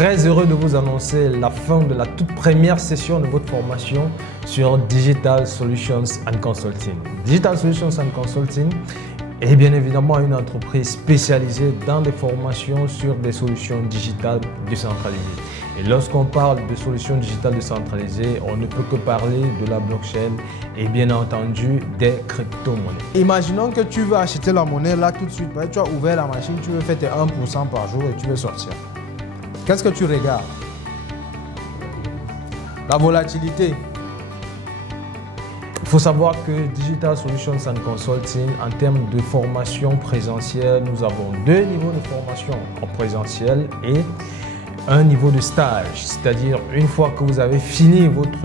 très heureux de vous annoncer la fin de la toute première session de votre formation sur Digital Solutions and Consulting. Digital Solutions and Consulting est bien évidemment une entreprise spécialisée dans des formations sur des solutions digitales décentralisées. Et lorsqu'on parle de solutions digitales décentralisées, on ne peut que parler de la blockchain et bien entendu des crypto-monnaies. Imaginons que tu veux acheter la monnaie là tout de suite. Tu as ouvert la machine, tu veux faire tes 1% par jour et tu veux sortir. Qu'est-ce que tu regardes? La volatilité. Il faut savoir que Digital Solutions and Consulting, en termes de formation présentielle, nous avons deux niveaux de formation en présentiel et un niveau de stage. C'est-à-dire, une fois que vous avez fini votre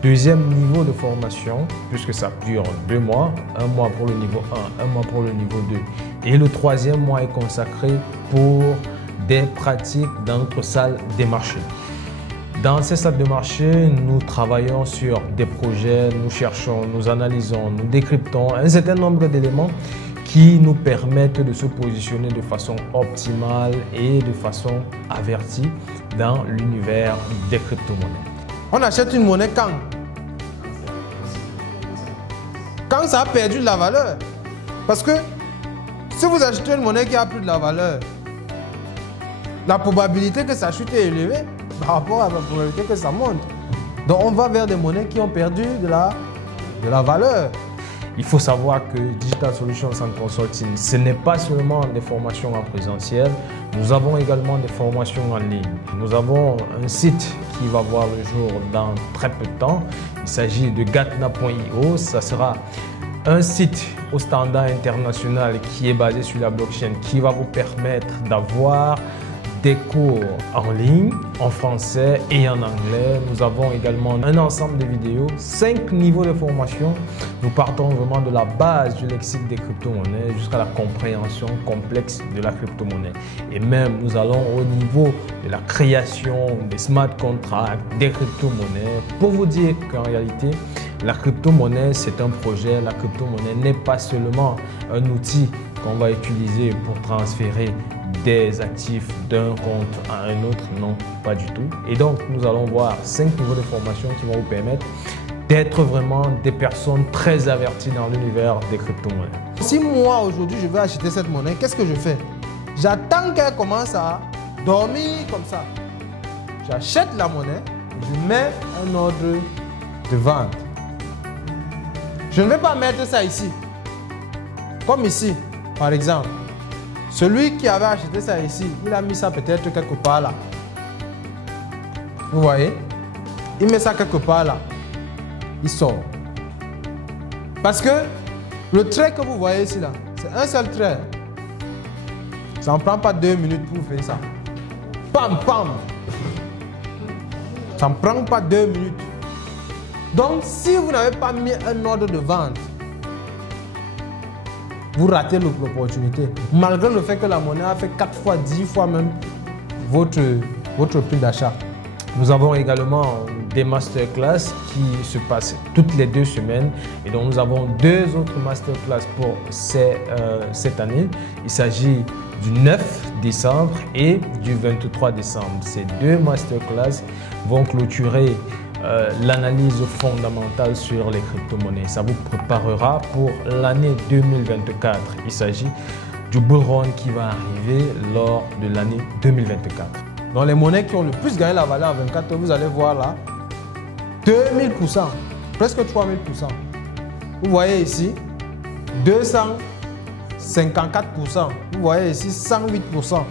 deuxième niveau de formation, puisque ça dure 2 mois, 1 mois pour le niveau 1, 1 mois pour le niveau 2, et le troisième mois est consacré pour des pratiques dans notre salle des marchés. Dans ces salles de marché, nous travaillons sur des projets, nous cherchons, nous analysons, nous décryptons un certain nombre d'éléments qui nous permettent de se positionner de façon optimale et de façon avertie dans l'univers des crypto-monnaies. On achète une monnaie quand? Quand ça a perdu de la valeur. Parce que si vous achetez une monnaie qui a plus de la valeur, la probabilité que ça chute est élevée par rapport à la probabilité que ça monte. Donc on va vers des monnaies qui ont perdu de la valeur. Il faut savoir que Digital Solutions and Consulting, ce n'est pas seulement des formations en présentiel, nous avons également des formations en ligne. Nous avons un site qui va voir le jour dans très peu de temps. Il s'agit de gatna.io. Ça sera un site au standard international qui est basé sur la blockchain qui va vous permettre d'avoir des cours en ligne, en français et en anglais. Nous avons également un ensemble de vidéos, 5 niveaux de formation. Nous partons vraiment de la base du lexique des crypto-monnaies jusqu'à la compréhension complexe de la crypto-monnaie. Et même, nous allons au niveau de la création des smart contracts, des crypto-monnaies, pour vous dire qu'en réalité, la crypto-monnaie, c'est un projet. La crypto-monnaie n'est pas seulement un outil qu'on va utiliser pour transférer des actifs d'un compte à un autre, non, pas du tout. Et donc, nous allons voir 5 niveaux de formation qui vont vous permettre d'être vraiment des personnes très averties dans l'univers des crypto-monnaies. Si moi, aujourd'hui, je veux acheter cette monnaie, qu'est-ce que je fais? J'attends qu'elle commence à dormir comme ça. J'achète la monnaie, je mets un ordre de vente. Je ne vais pas mettre ça ici. Comme ici, par exemple. Celui qui avait acheté ça ici, il a mis ça peut-être quelque part là. Vous voyez? Il met ça quelque part là. Il sort. Parce que le trait que vous voyez ici là, c'est un seul trait. Ça ne prend pas 2 minutes pour faire ça. Pam, pam. Ça ne prend pas 2 minutes. Donc, si vous n'avez pas mis un ordre de vente, vous ratez l'opportunité. Malgré le fait que la monnaie a fait 4 fois, 10 fois même votre prix d'achat. Nous avons également des masterclass qui se passent toutes les 2 semaines. Et donc, nous avons 2 autres masterclass pour cette année. Il s'agit du 9 décembre et du 23 décembre. Ces 2 masterclass vont clôturer l'analyse fondamentale sur les crypto-monnaies. Ça vous préparera pour l'année 2024. Il s'agit du bull run qui va arriver lors de l'année 2024. Dans les monnaies qui ont le plus gagné la valeur à 24 heures, vous allez voir là 2000%, presque 3000%. Vous voyez ici 254%. Vous voyez ici 108%.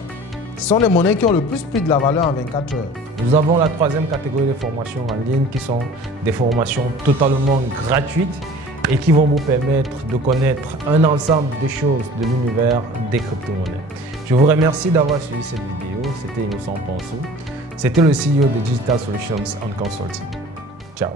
Ce sont les monnaies qui ont le plus pris de la valeur en 24 heures. Nous avons la 3e catégorie de formations en ligne qui sont des formations totalement gratuites et qui vont vous permettre de connaître un ensemble de choses de l'univers des crypto-monnaies. Je vous remercie d'avoir suivi cette vidéo. C'était Innocent Ponceau. C'était le CEO de Digital Solutions and Consulting. Ciao.